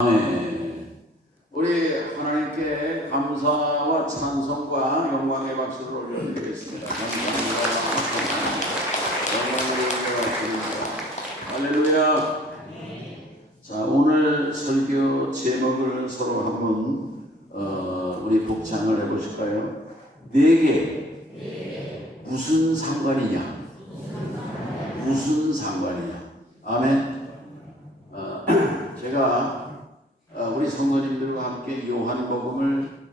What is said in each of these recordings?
아멘. 우리 하나님께 감사와 찬송과 영광의 박수를 올려드리겠습니다. 감사합니다. 할렐루야. 자, 오늘 설교 제목을 서로 한번 우리 복창을 해보실까요? 내게 무슨 상관이냐? 무슨 상관이냐? 아멘. 제가 우리 성도님들과 함께 요한복음을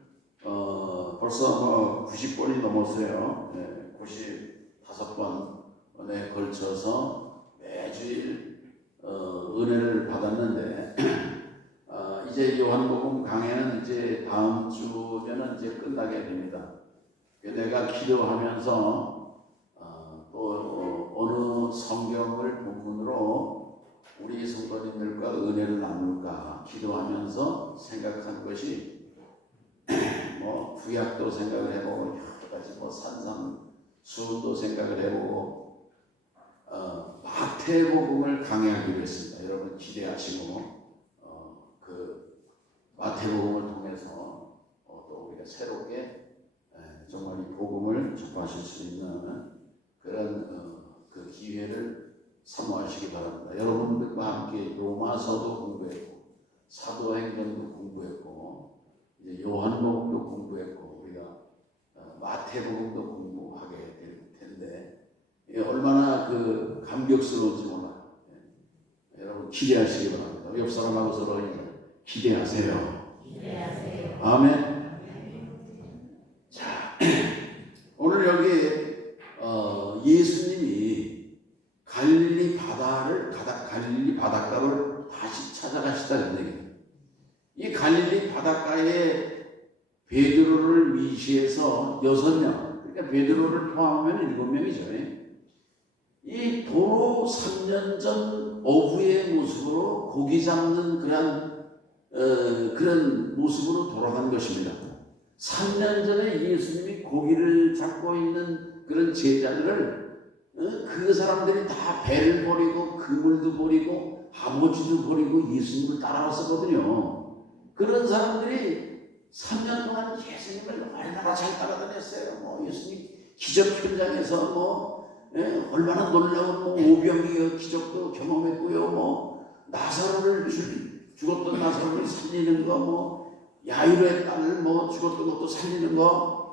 벌써 90번이 넘었어요. 95번에 걸쳐서 매주일 은혜를 받았는데 이제 요한복음 강해는 이제 다음 주면은 이제 끝나게 됩니다. 내가 기도하면서 또 어느 성경을 본문으로 우리 성도님들과 은혜를 나눌까 기도하면서 생각한 것이 구약도 생각을 해보고 여러 가지 산상수훈도 생각을 해보고 마태복음을 강의하기로 했습니다. 여러분 기대하시고 그 마태복음을 통해서 또 우리가 새롭게 정말 이 복음을 접하실 수 있는 그런 그 기회를 사모하시기 바랍니다. 여러분들과 함께 로마서도 공부했고 사도행전도 공부했고 이제 요한복음도 공부했고 우리가 마태복음도 공부하게 될 텐데 얼마나 그 감격스러운지 몰라요. 여러분 기대하시기 바랍니다. 옆 사람하고 서로 기대하세요. 기대하세요. 아멘. 자, 오늘 여기 예수님이 갈릴리 바닷가를 다시 찾아가시다는 얘기예요. 이 갈릴리 바닷가에 베드로를 위시해서 6명, 그러니까 베드로를 포함하면 7명이죠. 이 도로 3년 전 오후의 모습으로 고기 잡는 그런 모습으로 돌아간 것입니다. 3년 전에 예수님이 고기를 잡고 있는 그런 제자들을 그 사람들이 다 배를 버리고 그물도 버리고 아버지도 버리고 예수님을 따라왔었거든요. 그런 사람들이 3년 동안 예수님을 얼마나 잘 따라다녔어요. 예수님 기적 현장에서 얼마나 놀라운 오병이어 기적도 경험했고요. 나사로를 죽었던 나사로를 살리는 거, 야이로의 딸을 죽었던 것도 살리는 거,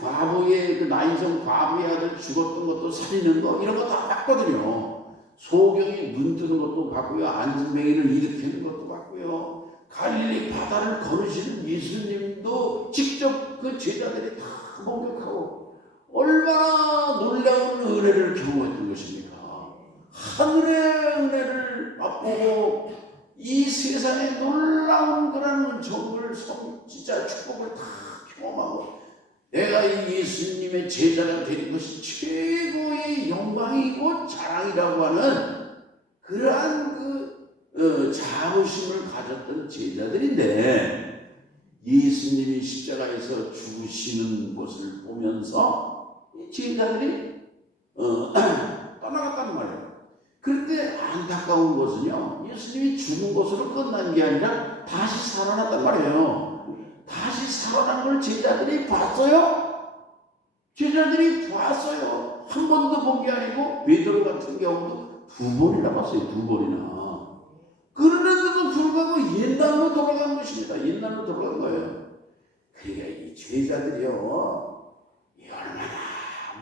과부의 그 나인성 과부의 아들 죽었던 것도 살리는 거, 이런 거 다 봤거든요. 소경이 눈 뜨는 것도 봤고요. 안진뱅이를 일으키는 것도 봤고요. 갈릴리 바다를 걸으시는 예수님도 직접 그 제자들이 다 목격하고 얼마나 놀라운 은혜를 경험했던 것입니까? 하늘의 은혜를 맛보고 이 세상에 놀라운 그런 정글 진짜 축복을 다 경험하고 내가 이 예수님의 제자가 되는 것이 최고의 영광이고 자랑이라고 하는 그러한 자부심을 가졌던 제자들인데 예수님이 십자가에서 죽으시는 것을 보면서 이 제자들이 떠나갔단 말이에요. 그런데 안타까운 것은요, 예수님이 죽은 것으로 끝난 게 아니라 다시 살아났단 말이에요. 다시 살아난 걸 제자들이 봤어요? 제자들이 봤어요. 한 번도 본 게 아니고 베드로 같은 경우도 2번이나 봤어요. 2번이나. 그런데도 불구하고 옛날로 돌아간 것입니다. 옛날로 돌아간 거예요. 그러니까 이 제자들이요, 얼마나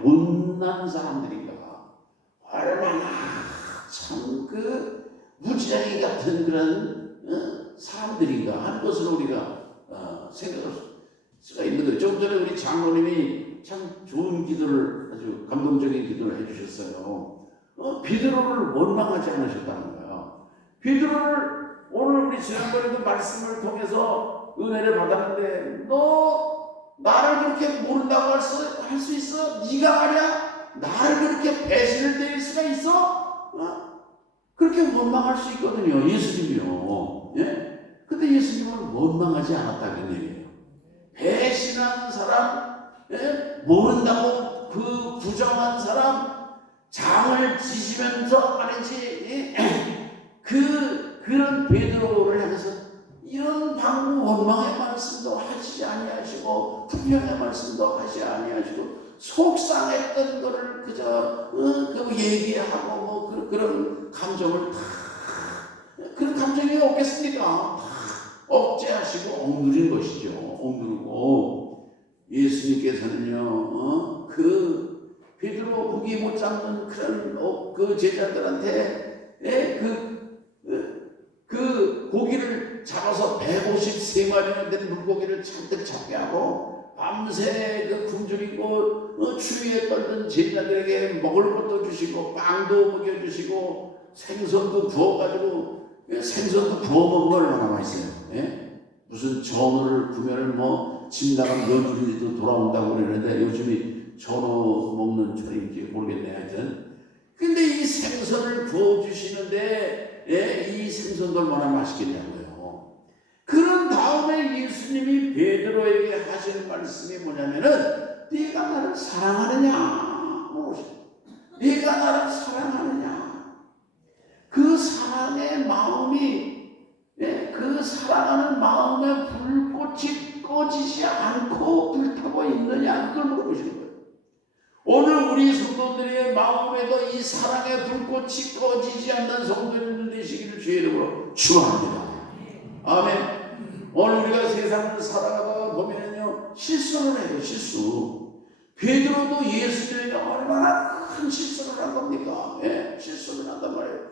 못난 사람들인가, 얼마나 참 무지랭이 같은 그런 사람들인가 하는 것을 우리가 생각할 수가 있는데, 좀 전에 우리 장로님이 참 좋은 기도를, 아주 감동적인 기도를 해주셨어요. 베드로를 원망하지 않으셨다는 거예요. 베드로를 오늘 우리 지난번에도 말씀을 통해서 은혜를 받았는데, 너 나를 그렇게 모른다고 할 수 있어? 네가 말이야 나를 그렇게 배신을 때릴 수가 있어? 그렇게 원망할 수 있거든요, 예수님이요. 근데 예수님은 원망하지 않았다는 얘기예요. 배신한 사람, 모른다고 부정한 사람, 장을 지시면서 말이지, 그런 베드로를 향해서 화평의 말씀도 하지 아니하시고 속상했던 거를 그저 그 얘기하고 뭐 그런 감정을 다 그런 감정이 없겠습니까? 다 억제하시고 억누린 것이죠. 억누르고 예수님께서는요 그 베드로 고기 못 잡는 그런 그 제자들한테 그 고기를 잡아서 153마리나 되는 물고기를 잔뜩 잡게 하고 밤새 그 굶주리고 추위에 떨던 제자들에게 먹을 것도 주시고 빵도 먹여주시고 생선도 구워가지고 생선도 구워 먹으면 얼마나 맛있어요. 예? 무슨 전어를 구면은 뭐 집 나간 며느리도 돌아온다고 그러는데 요즘이 전어 먹는 철인지 모르겠네 하여튼. 근데 이 생선을 구워주시는데 이 생선도 얼마나 맛있겠냐고요. 그런 다음에 예수님이 베드로에게 하시는 말씀이 뭐냐면은 네가 나를 사랑하느냐 네가 나를 사랑하느냐 그 사랑의 마음이 그 사랑하는 마음의 불꽃이 꺼지지 않고 불타고 있느냐 그걸 물어보시는 거예요. 오늘 우리 성도들의 마음에도 이 사랑의 불꽃이 꺼지지 않는 성도님들 되시기를 주의 이름으로 축원합니다. 아멘. 오늘 우리가 세상을 살아가다 보면요 실수를 해요. 실수. 베드로도 예수님에게 얼마나 큰 실수를 한 겁니까? 실수를 한단 말이에요.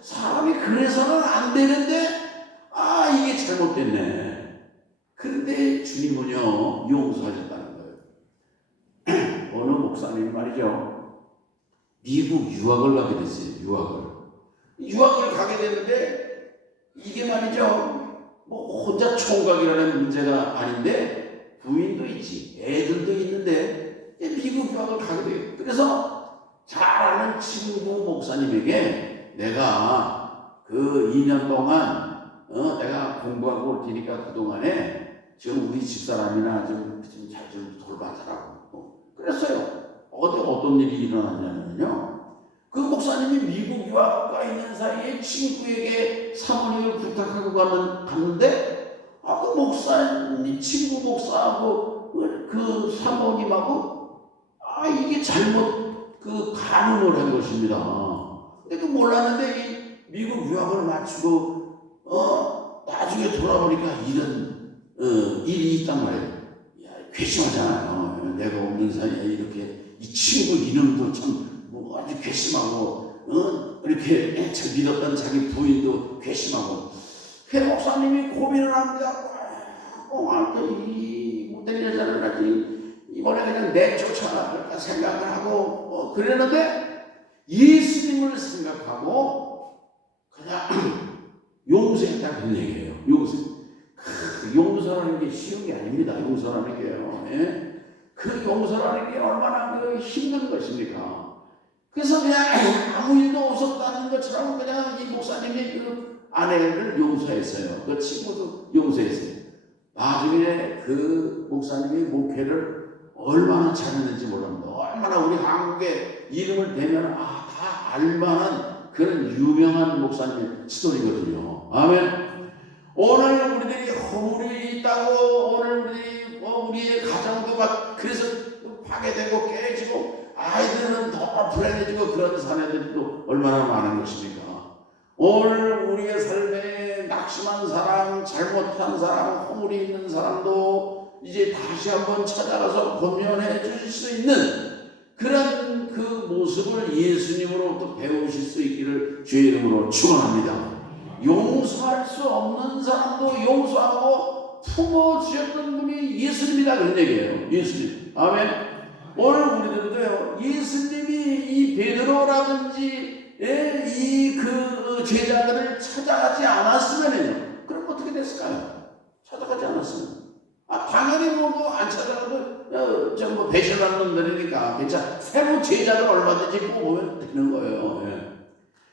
사람이 그래서는 안 되는데 이게 잘못됐네. 그런데 주님은요 용서하셨다는 거예요. 어느 목사님 말이죠 미국 유학을 가게 됐어요. 유학을 가게 됐는데 이게 말이죠 뭐 혼자 총각이라는 문제가 아닌데 부인도 있지 애들도 있는데 미국 유학을 가게 돼요. 그래서 잘 아는 친구 목사님에게 내가 그 2년 동안 내가 공부하고 올 테니까 그동안에 지금 우리 집사람이나 좀 잘 좀 돌봐달라고 그랬어요. 어떤 일이 일어났냐면요 그 목사님이 미국 유학 가 있는 사이에 친구에게 사모님을 부탁하고 갔는데 그 목사님 친구 목사하고 그 사모님하고 이게 잘못 간음을 한 것입니다. 근데 그 몰랐는데 이 미국 유학을 마치고 나중에 돌아보니까 이런 일이 있단 말이에요. 괘씸하잖아요. 내가 없는 사이에 이렇게 이 친구 이름도 참 뭐 아주 괘씸하고 이렇게 참 믿었던 자기 부인도 괘씸하고 그 목사님이 고민을 합니다. 이 못된 여자를 가지 이번에 그냥 내쫓아라 생각을 하고 그랬는데 예수님을 생각하고 그냥 용서했다는 얘기예요. 용서라는 게 쉬운 게 아닙니다. 용서라는 게요. 그 용서라는 게 얼마나 힘든 것입니까? 그래서 그냥 아무 일도 없었다는 것처럼 그냥 이 목사님이 그 아내를 용서했어요. 그 친구도 용서했어요. 나중에 그 목사님이 목회를 얼마나 잘했는지 몰랍니다. 얼마나 우리 한국에 이름을 대면 다 알만한 그런 유명한 목사님의 스토리거든요. 아멘. 오늘 우리들이 허물이 있다고 오늘 우리의 가정도 막 그래서 파괴되고 깨지고 아이들은 더 불안해지고 그런 사례들도 얼마나 많은 것입니까? 오늘 우리의 삶에 낙심한 사람, 잘못한 사람, 허물이 있는 사람도 이제 다시 한번 찾아가서 권면해 주실 수 있는 그런 그 모습을 예수님으로부터 배우실 수 있기를 주의 이름으로 축원합니다. 용서할 수 없는 사람도 용서하고 품어주셨던 분이 예수님이다 그런 얘기예요. 예수님. 아멘. 오늘 우리들도요 예수님이 이 베드로라든지 이 그 제자들을 찾아가지 않았으면요 그럼 어떻게 됐을까요? 찾아가지 않았으면 당연히 안 찾아가도 뭐 배신하는 놈들이니까 괜찮아. 새로 제자를 얼마든지 뽑으면 되는 거예요.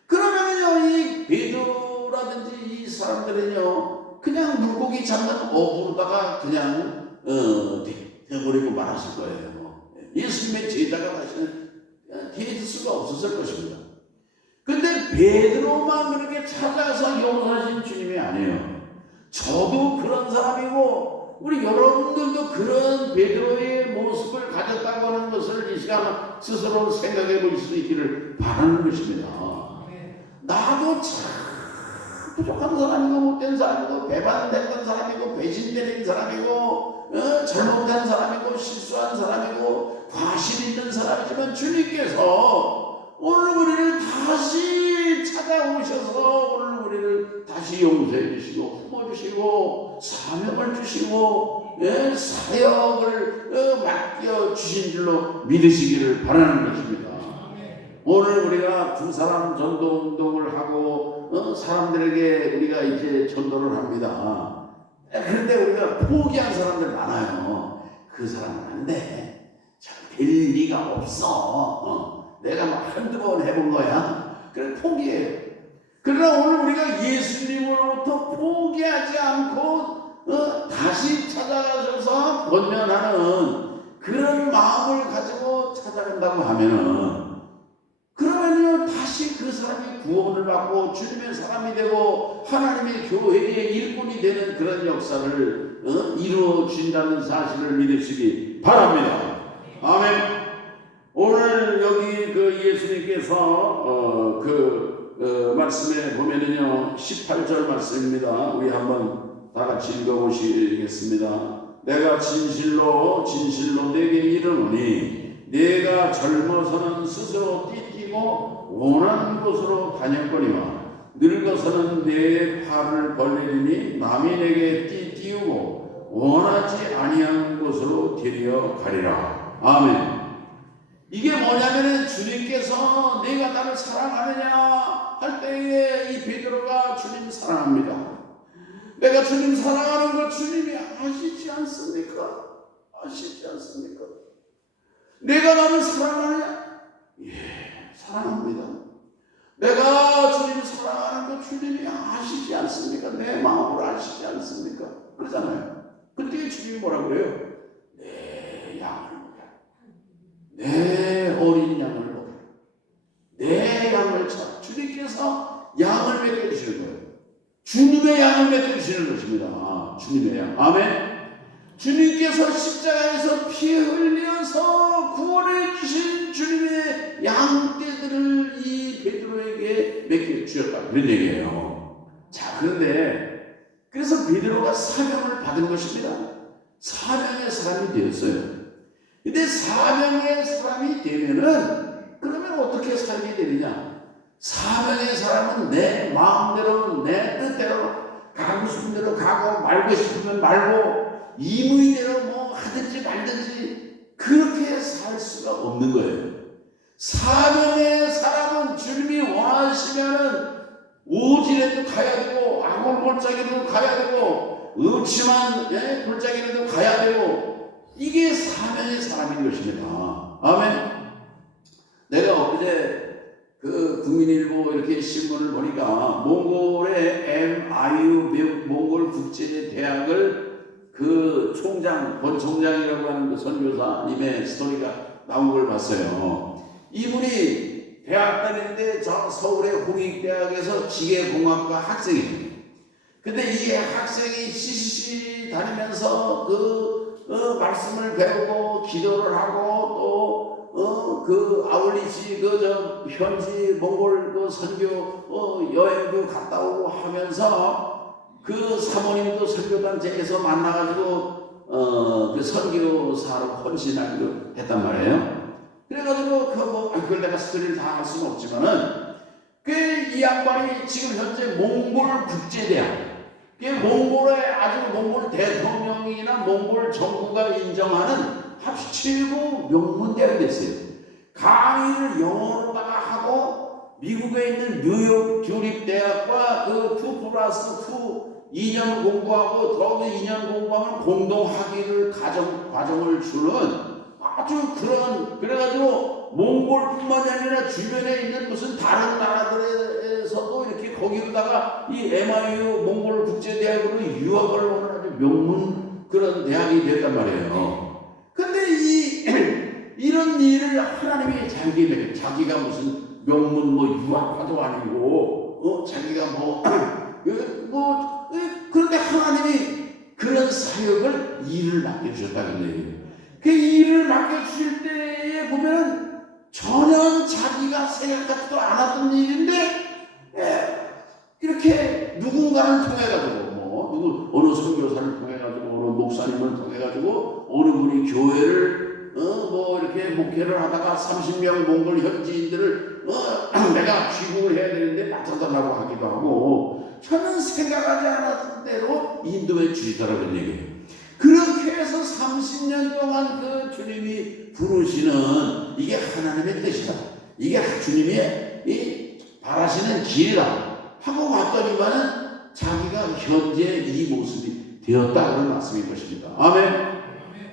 그러면요 이 베드로라든지 이 사람들은요 그냥 물고기 잡는 어부로다가 그냥 되버리고 말았을 거예요. 예수님의 제자가 다시는 될 수가 없었을 것입니다. 근데 베드로만 그렇게 찾아서 용서하신 주님이 아니에요. 저도 그런 사람이고 우리 여러분들도 그런 베드로의 모습을 가졌다고 하는 것을 이 시간 스스로 생각해 볼 수 있기를 바라는 것입니다. 나도 참 부족한 사람이고 못된 사람이고 배반됐던 사람이고 배신되는 사람이고 잘못한 사람이고 실수한 사람이고 과실 있는 사람이지만 주님께서 오늘 우리를 다시 찾아오셔서 오늘 우리를 다시 용서해 주시고 품어주시고 사명을 주시고 사역을 맡겨 주신 줄로 믿으시기를 바라는 것입니다. 오늘 우리가 두 사람 전도 운동을 하고 사람들에게 우리가 이제 전도를 합니다. 그런데 우리가 포기한 사람들 많아요. 그 사람은 안 돼. 될 리가 없어. 내가 막 한두 번 해본 거야. 그래 포기해요. 그러나 오늘 우리가 예수님으로부터 포기하지 않고 다시 찾아가셔서 번면하는 그런 마음을 가지고 찾아간다고 하면은 그러면요 다시 그 사람이 구원을 받고 주님의 사람이 되고 하나님의 교회의 일꾼이 되는 그런 역사를 이루어 준다는 사실을 믿으시기 바랍니다. 아멘. 오늘 여기 그 예수님께서 말씀에 보면은요 18절 말씀입니다. 우리 한번 다 같이 읽어보시겠습니다. 내가 진실로 진실로 내게 이르노니 내가 젊어서는 스스로 띠띠고 원하는 곳으로 다녔거니와 늙어서는 내 팔을 벌리니 남이 내게 띠띠우고 원하지 아니하는 곳으로 데려가리라. 아멘. 이게 뭐냐면은 주님께서 내가 나를 사랑하느냐 할 때에 이 베드로가 주님 사랑합니다. 내가 주님 사랑하는 걸 주님이 아시지 않습니까? 아시지 않습니까? 내가 나를 사랑하느냐? 예, 사랑합니다. 내가 주님 사랑하는 거 주님이 아시지 않습니까? 내 마음을 아시지 않습니까? 그러잖아요. 그때 주님이 뭐라 그래요? 내 양을 먹여라. 내 어린 양을 먹여라. 내 양을 차. 주님께서 양을 먹여주시는 거예요. 주님의 양을 먹여주시는 것입니다. 주님의 양. 아멘. 주님께서 십자가에서 피 흘려서 구원해 주신 주님의 양떼들을 이 베드로에게 맡겨주셨다 그런 얘기예요. 자, 그런데 그래서 베드로가 사명을 받은 것입니다. 사명의 사람이 되었어요. 근데 사명의 사람이 되면은 그러면 어떻게 살게 되느냐? 사명의 사람은 내 마음대로 내 뜻대로 가고 싶은 대로 가고 말고 싶으면 말고 이무이대로 뭐 하든지 말든지 그렇게 살 수가 없는 거예요. 사명의 사람은 주님이 원하시면은 오지라도 가야 되고 아골골짜기도 가야 되고 없지만 골짜기라도 가야 되고 이게 사명의 사람인 것입니다. 아멘. 내가 엊그제 그 국민일보 이렇게 신문을 보니까 몽골의 MIU 몽골 국제대학을 그 총장, 본 총장이라고 하는 그 선교사님의 스토리가 나온 걸 봤어요. 이분이 대학 다니는데 저 서울의 홍익대학에서 기계공학과 학생이에요. 근데 이 학생이 CCC 다니면서 말씀을 배우고 기도를 하고 또 그 아울리지 현지 몽골 선교 여행도 갔다 오고 하면서 그 사모님도 선교단체에서 만나가지고 그 선교사로 헌신하기도 했단 말이에요. 그래가지고 그걸 내가 스토리를 다 할 수는 없지만은 이 양반이 지금 현재 몽골 국제대학, 몽골의 아주 몽골 대통령이나 몽골 정부가 인정하는 최고 명문대학이 됐어요. 강의를 영어로다가 하고 미국에 있는 뉴욕 주립대학과 그 2+2 2년 공부하고 더 2년 공부하면 공동 학위를 과정을 주는 아주 그래가지고 몽골뿐만이 아니라 주변에 있는 무슨 다른 나라들에서도 이렇게 거기로다가 이 MIU 몽골 국제대학으로 유학을 오는 아주 명문 그런 대학이 됐단 말이에요. 근데 이런 일을 하나님이 자기가 무슨 명문 유학파도 아니고 자기가 그런데 하나님이 그런 사역을 일을 맡겨주셨다는 얘기예요. 그 일을 맡겨주실 때에 보면 전혀 자기가 생각하지도 않았던 일인데 이렇게 누군가를 통해 가지고 어느 선교사를 통해 가지고 어느 목사님을 통해 가지고 어느 분이 교회를 이렇게 목회를 하다가 30명 몽골 현지인들을 내가 귀국을 해야 되는데 맡아달라고 하기도 하고 저는 생각하지 않았던 대로 인도에 주시더라는 얘기예요. 그렇게 해서 30년 동안 그 주님이 부르시는 이게 하나님의 뜻이다. 이게 주님이 바라시는 길이다 하고 왔더니만은 자기가 현재 이 모습이 되었다는 말씀인 것입니다. 아멘.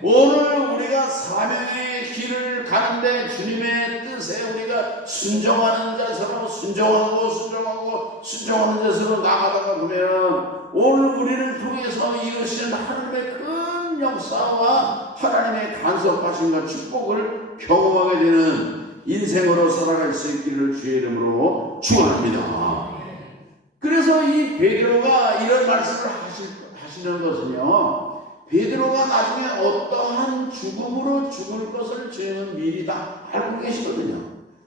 오늘 우리가 사명의 길을 가는데 주님의 뜻에 우리가 순종하는 자처럼 순종하는 자처럼 나가다가 보면 오늘 우리를 통해서 이루시는 하나님의 큰 역사와 하나님의 간섭하심과 축복을 경험하게 되는 인생으로 살아갈 수 있기를 주의 이름으로 축원합니다. 그래서 이 베드로가 이런 말씀을 하시는 것은요, 베드로가 나중에 어떠한 죽음으로 죽을 것을 주님은 미리 다 알고 계시거든요.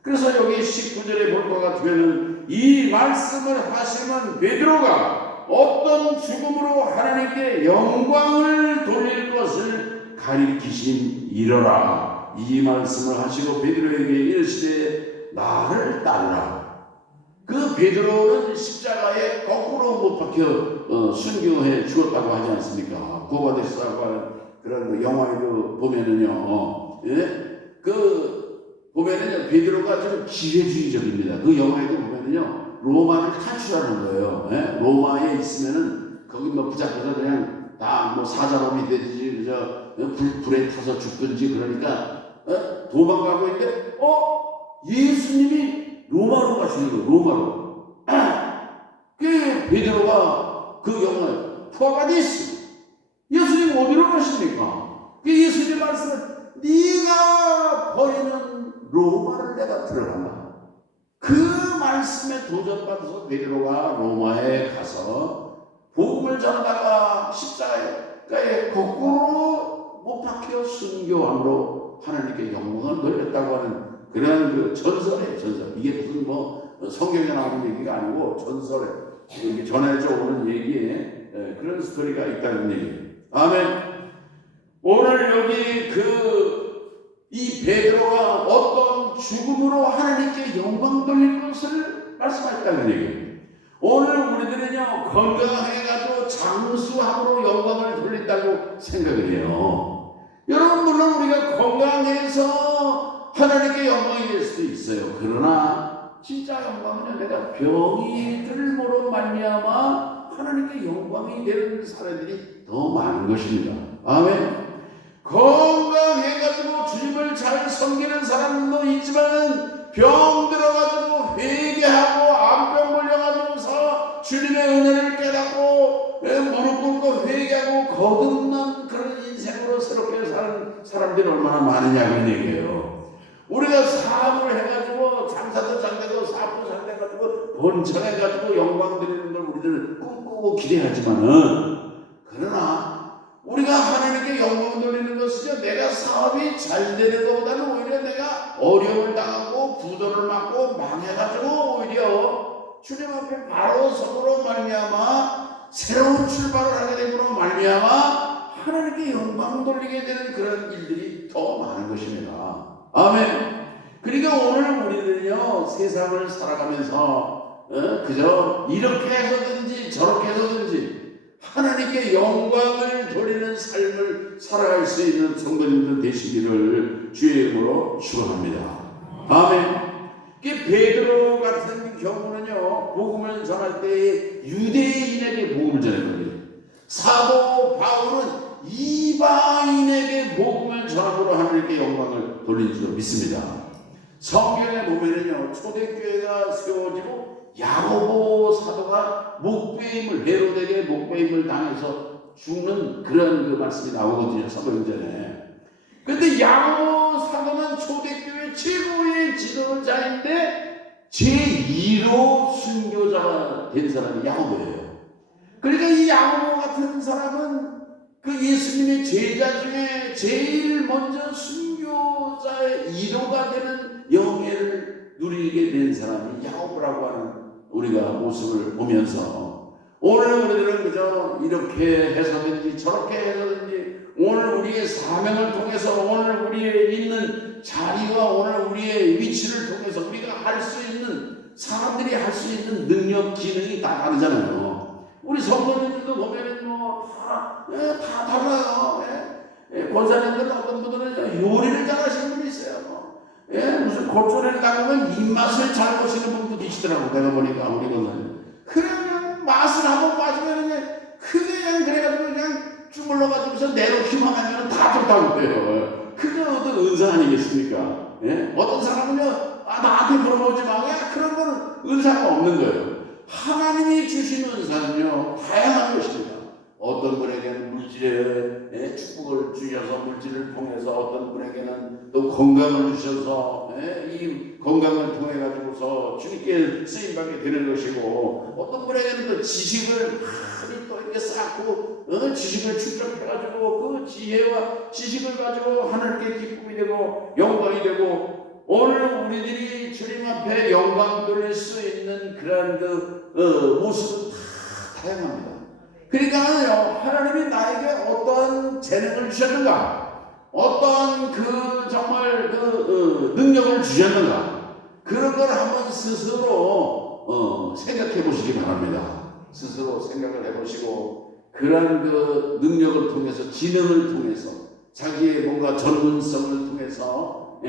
그래서 여기 19절에 볼 것 같으면 이 말씀을 하시면 베드로가 어떤 죽음으로 하나님께 영광을 돌릴 것을 가리키심이러라. 이 말씀을 하시고 베드로에게 이르시되 나를 따르라. 그 베드로는 십자가에 거꾸로 못 박혀 순교해 죽었다고 하지 않습니까? 구바데스라고 그런 영화에도 보면은요, 보면은요 베드로가 좀 기회주의적입니다. 그 영화에도 보면은요 로마를 탈출하는 거예요. 로마에 있으면은 거기 붙잡혀서 그냥 다 사자범이 되든지 불에 타서 죽든지 그러니까 도망가고 있는데 예수님이 로마로 가시는 거예요. 로마로. 그 베드로가 그 영화에 푸아바디스 예수님 어디로 가십니까? 그 예수님 말씀은 네가 버리는 로마를 내가 들어간다. 그 말씀에 도전받아서 베드로가 로마에 가서 복음을 전하다가 십자가에 거꾸로 못 박혀 순교함으로 하나님께 영광을 돌렸다고 하는 그런 그 전설이에요. 전설. 이게 무슨 성경에 나오는 얘기가 아니고 전설에 이렇게 전해져 오는 얘기에 그런 스토리가 있다는 얘기예요. 아멘. 오늘 여기 이 베드로가 어떤 죽음으로 하나님께 영광 돌릴 것을 말씀하셨다는 얘기예요. 오늘 우리들은요 건강해가지고 장수함으로 영광을 돌린다고 생각을 해요. 여러분 물론 우리가 건강해서 하나님께 영광이 될 수도 있어요. 그러나 진짜 영광은 내가 병이 들므로 말미암아 하나님께 영광이 되는 사람들이 더 많은 것입니다. 아멘. 건강해가지고 주님을 잘 섬기는 사람도 있지만 병 들어가지고 회개하고 암병 걸려가지고서 주님의 은혜를 깨닫고 무릎 꿇고 회개하고 거듭난 그런 인생으로 새롭게 사는 사람들이 얼마나 많으냐 그런 얘기예요. 우리가 사업을 해가지고 장사도 잘 되고 사업도 잘 돼가지고 번창해가지고 영광 드리는 걸 우리들 꿈꾸고 기대하지만은 그러나 우리가 하나님께 영광 돌리는 것은요 내가 사업이 잘 되는 것보다는 오히려 내가 어려움을 당하고 부도를 맞고 망해가지고 오히려 주님 앞에 바로 서므로 말미암아 새로운 출발을 하게 됨으로 말미암아 하나님께 영광 돌리게 되는 그런 일들이 더 많은 것입니다. 아멘. 그러니까 오늘 우리는요 세상을 살아가면서 그저 이렇게 해서든지 저렇게 해서든지 하나님께 영광을 돌리는 삶을 살아갈 수 있는 성도님들 되시기를 주의 이름으로 축원합니다. 아멘. 베드로 같은 경우는요 복음을 전할 때 유대인에게 복음을 전했거든요. 사도 바울은 이방인에게 복음을 전함으로 하나님께 영광을 돌린 줄 믿습니다. 성경에 보면은요 초대교회가 세워지고 야고보 사도가 목배임을 헤로데에게 목배임을 당해서 죽는 그런 그 말씀이 나오거든요. 사도행전에. 그런데 야고보 사도는 초대교회 최고의 지도자인데 제2로 순교자가 된 사람이 야고보예요. 그러니까 이 야고보 같은 사람은 그 예수님의 제자 중에 제일 먼저 순교자의 1호가 되는 영예를 누리게 된 사람이 야고보라고 하는 우리가 모습을 보면서 오늘 우리들은 그저 이렇게 해서든지 저렇게 해서든지 오늘 우리의 사명을 통해서 오늘 우리의 있는 자리와 오늘 우리의 위치를 통해서 우리가 할 수 있는 사람들이 할 수 있는 능력, 기능이 다 다르잖아요. 우리 성도님들도 보면은 다 달라요. 권사님들 어떤 분들은 요리를 잘하시는 분이 있어요. 무슨 골조리를 가보면 입맛을 잘 보시는 분도 계시더라고. 내가 보니까 우리 권사님. 그냥 맛을 한번 빠지면 그냥 그래가지고 그냥 주물러가지고서 내놓기만 하면 다 좋다고 그래요. 그게 어떤 은사 아니겠습니까? 어떤 사람은요, 나한테 물어보지 마. 그런 거는 은사가 없는 거예요. 하나님이 주신 은사는요, 다양한 것입니다. 어떤 분에게는 물질의 축복을 주셔서 물질을 통해서 어떤 분에게는 또 건강을 주셔서 이 건강을 통해 가지고서 주님께 쓰임받게 되는 것이고 어떤 분에게는 또 지식을 많이 또 이렇게 쌓고 지식을 축적해 가지고 그 지혜와 지식을 가지고 하나님께 기쁨이 되고 영광이 되고 오늘 우리들이 주님 앞에 영광 돌릴 수 있는 그런 모습은 다 다양합니다. 그러니까요, 하나님이 나에게 어떤 재능을 주셨는가, 어떤 정말 능력을 주셨는가, 그런 걸 한번 스스로 생각해 보시기 바랍니다. 스스로 생각을 해 보시고, 그런 능력을 통해서, 지능을 통해서, 자기의 뭔가 전문성을 통해서,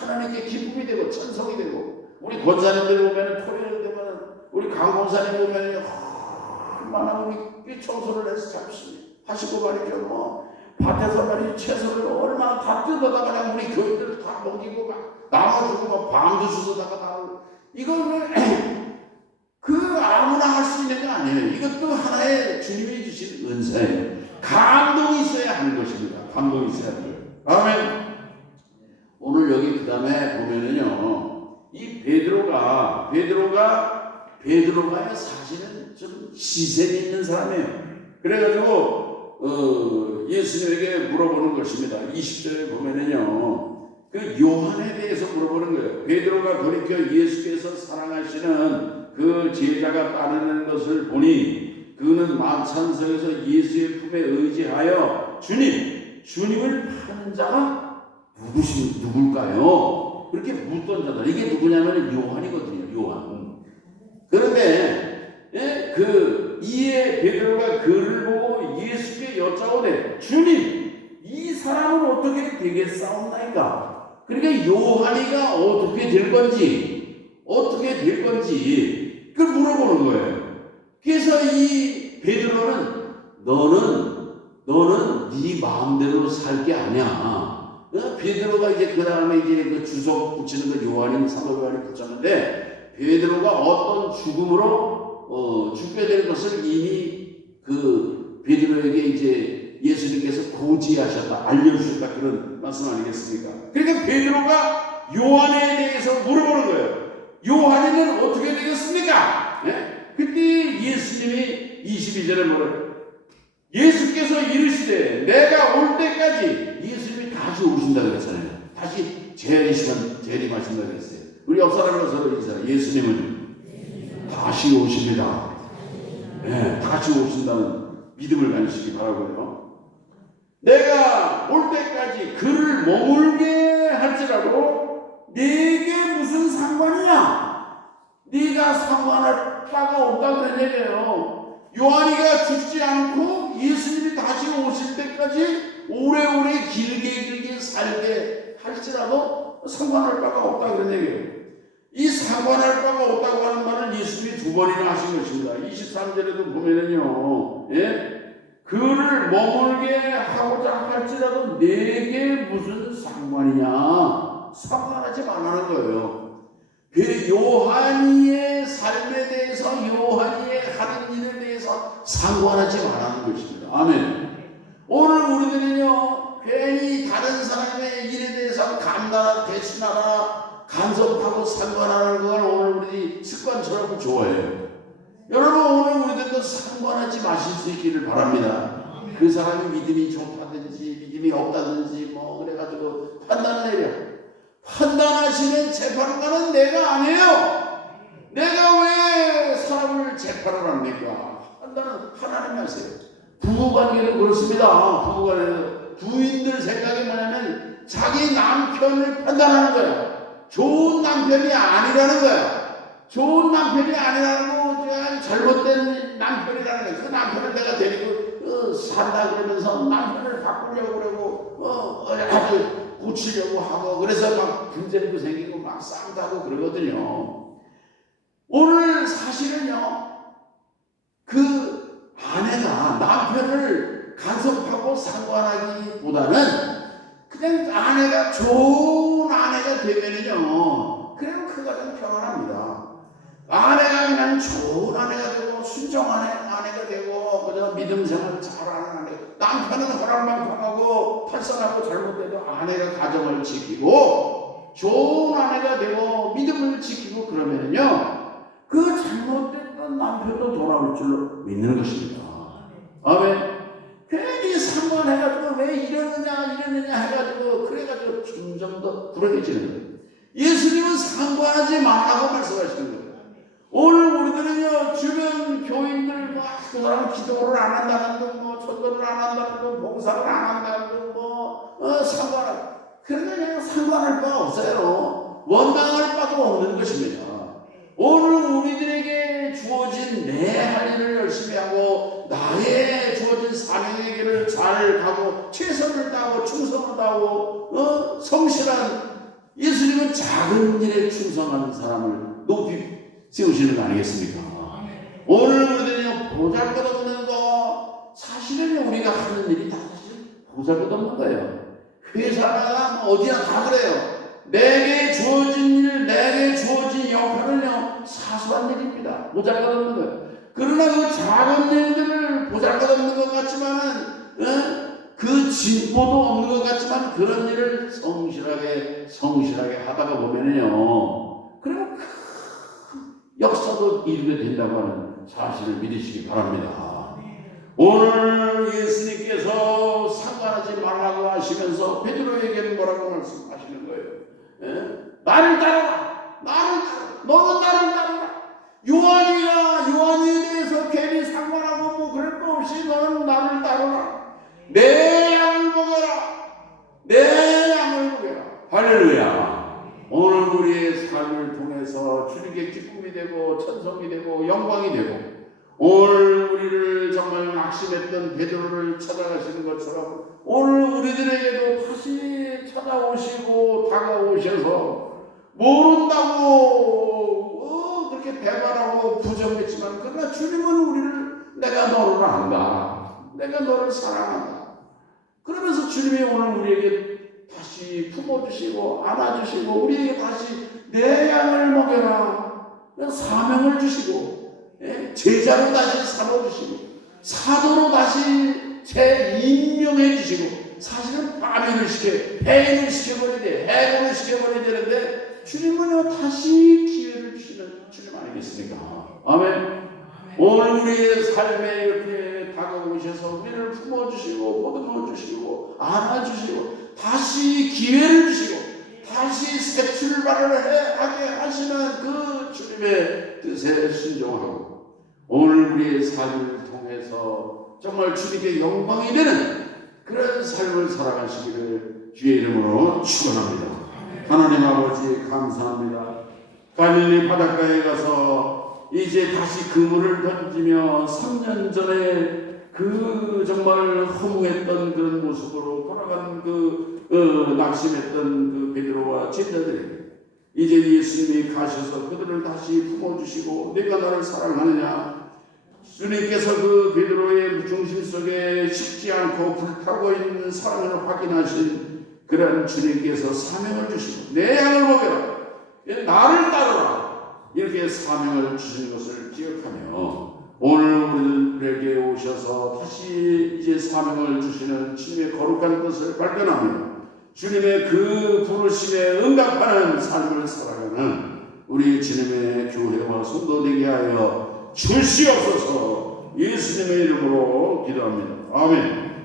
하나님께 기쁨이 되고, 천성이 되고, 우리 권사님들 보면, 토요일 되면, 우리 강권사님 보면, 얼마나 우리 청소를 해서 잡수니 하시고 말이죠. 밭에서 말이죠. 채소를 얼마나 다 뜯어다가 그냥 우리 교인들 다 먹이고 막 나눠주고 막 밤도 주워다가 나오고 이거는 아무나 할 수 있는 게 아니에요. 이것도 하나의 주님이 주신 은사예요. 감동이 있어야 하는 것입니다. 감동이 있어야 하는 거예요. 아멘. 오늘 여기 그 다음에 보면은요, 이 베드로가 사실은 좀 시샘이 있는 사람이에요. 그래가지고 예수님에게 물어보는 것입니다. 20절에 보면은요, 그 요한에 대해서 물어보는 거예요. 베드로가 돌이켜 예수께서 사랑하시는 그 제자가 따르는 것을 보니 그는 만찬석에서 예수의 품에 의지하여 주님을 파는 자가 누굴까요? 그렇게 묻던 자다. 이게 누구냐면 요한이거든요. 요한. 그런데 이에 베드로가 그를 보고 예수께 여짜오되 주님, 이 사람은 어떻게 되겠사옵나이까? 그러니까 요한이가 어떻게 될 건지 그걸 물어보는 거예요. 그래서 이 베드로는 너는 네 마음대로 살 게 아니야. 베드로가 이제 그 다음에 이제 그 주석 붙이는 거 요한이 사도 요한이 붙였는데 베드로가 어떤 죽음으로 죽게 될 것을 이미 베드로에게 이제 예수님께서 고지하셨다, 알려주셨다 그런 말씀 아니겠습니까? 그러니까 베드로가 요한에 대해서 물어보는 거예요. 요한이는 어떻게 되겠습니까? 그때 예수님이 22절에 뭐래요? 예수께서 이르시되 내가 올 때까지 예수님이 다시 오신다 그랬잖아요. 다시 재림하신다 그랬어요. 우리 옆 사람과 서로 인사해요. 예수님은 다시 오십니다. 다시 오신다는 믿음을 가지시기 바라고요. 내가 올 때까지 그를 머물게 할지라도 네게 무슨 상관이냐? 네가 상관할 바가 없다 그런 얘기예요. 요한이가 죽지 않고 예수님이 다시 오실 때까지 오래오래 길게 살게 할지라도 상관할 바가 없다 그런 얘기예요. 이 상관할 바가 없다고 하는 말을 예수님이 2번이나 하신 것입니다. 23절에도 보면은요, 그를 머물게 하고자 할지라도 내게 무슨 상관이냐? 상관하지 말라는 거예요. 그 요한이의 삶에 대해서, 요한이의 하는 일에 대해서 상관하지 말라는 것입니다. 아멘. 오늘 우리들은요, 괜히 다른 사람의 일에 대해서 감당하나 대신하나 간섭하고 상관하는 걸 오늘 우리 습관처럼 좋아해요. 여러분, 오늘 우리들도 상관하지 마실 수 있기를 바랍니다. 그 사람이 믿음이 좋다든지 믿음이 없다든지 뭐 그래가지고 판단을 내려. 판단하시는 재판관은 내가 아니에요. 내가 왜 사람을 재판을 합니까? 판단은 하나님이 하세요. 부부관계는 그렇습니다. 부부관계는 부인들 생각이 뭐냐면 자기 남편을 판단하는 거예요. 좋은 남편이 아니라는 거예요. 좋은 남편이 아니라는 거, 잘못된 남편이라는 거예요. 그 남편을 내가 데리고 산다 그러면서 남편을 바꾸려고 그러고 아주 고치려고 하고 그래서 막 분쟁도 생기고 막 싸움도 하고 그러거든요. 오늘 사실은요, 그 아내가 남편을 간섭하고 상관하기보다는 그냥 아내가 좋은 아내가 되면은요, 그래도 그 가정 평안합니다. 아내가 그냥 좋은 아내가 되고 순종하는 아내가 되고 그저 믿음 생활 잘하는 아내, 남편은 허락만큼하고 탈선하고 잘못돼도 아내가 가정을 지키고 좋은 아내가 되고 믿음을 지키고 그러면은요, 그 잘못됐던 남편도 돌아올 줄로 믿는 것입니다. 아멘. 괜히 상관해가지고 왜 이러느냐 해가지고 그래가지고 점점 더 불행해지는 거예요. 예수님은 상관하지 말라고 말씀하시는 거예요. 오늘 우리들은요, 주변 교인들 그 사람 기도를 안 한다는 둥, 전도를 안 한다는 둥, 봉사를 안 한다는 둥, 상관하고 그러면 상관할 바 없어요. 원망할 바도 없는 것입니다. 오늘 우리들에게 주어진 내 할 일을 열심히 하고 나의 주어진 사명의 길을 잘 가고 최선을 다하고 충성을 다하고 성실한, 예수님은 작은 일에 충성하는 사람을 높이 세우시는 거 아니겠습니까? 오늘 우리들이 보잘것없는 거, 사실은 우리가 하는 일이 다 사실 보잘것없는 거예요. 회사나 어디나 다 그래요. 내게 주어진 일, 내게 주어진 역할은요, 사소한 일입니다. 보잘것없는 거예요. 그러나 그 작은 일들을 보잘것없는 것 같지만은 그 진보도 없는 것 같지만 그런 일을 성실하게 하다가 보면은요, 그러면 역사도 이루게 된다고 하는 사실을 믿으시기 바랍니다. 오늘 예수님께서 상관하지 말라고 하시면서 베드로에게는 뭐라고 말씀하시는 거예요? 나를 따르라. 너는 나를 따르라. 요한이에 대해서 괜히 상관하고 뭐 그럴 거 없이 너는 나를 따르라. 내 양을 먹여라. 할렐루야. 오늘 우리의 삶을 통해서 주님께 기쁨이 되고 천성이 되고 영광이 되고, 오늘 우리를 정말 낙심했던 베드로를 찾아가시는 것처럼 오늘 우리들에게도 다시 찾아오시고 다가오셔서 모른다고 그렇게 배반하고 부정했지만, 그러나 주님은 우리를 내가 너를 안다, 내가 너를 사랑한다 그러면서 주님이 오늘 우리에게 다시 품어주시고 안아주시고 우리에게 다시 내 양을 먹여라 사명을 주시고, 제자로 다시 삼아주시고 사도로 다시 재임명해 주시고, 사실은 파면을 해인을 시켜버리되 해고를 시켜버려야 되는데 주님은요 다시 기회를 주시는 주님 아니겠습니까? 아멘. 오늘 우리의 삶에 이렇게 다가오셔서 우리를 품어주시고 보듬어주시고 안아주시고 다시 기회를 주시고 다시 새 출발을 하게 하시는 그 주님의 뜻에 순종하고, 오늘 우리의 삶을 통해서 정말 주님께 영광이 되는 그런 삶을 살아가시기를 주의 이름으로 축원합니다. 하나님 아버지 감사합니다. 갈릴리 바닷가에 가서 이제 다시 그물을 던지며 3년 전에 그 정말 허무했던 그런 모습으로 돌아간 낙심했던 그 베드로와 제자들에게 이제 예수님이 가셔서 그들을 다시 품어주시고 내가 나를 사랑하느냐, 주님께서 그 베드로의 중심 속에 식지 않고 불타고 있는 사랑을 확인하신 그런 주님께서 사명을 주시고 내 양을 먹여라, 나를 따르라 이렇게 사명을 주신 것을 기억하며 오늘 우리들에게 오셔서 다시 이제 사명을 주시는 주님의 거룩한 뜻을 발견하며 주님의 그 부르심에 응답하는 삶을 살아가는 우리 주님의 교회와 성도 되게 하여 주시옵소서. 예수님의 이름으로 기도합니다. 아멘.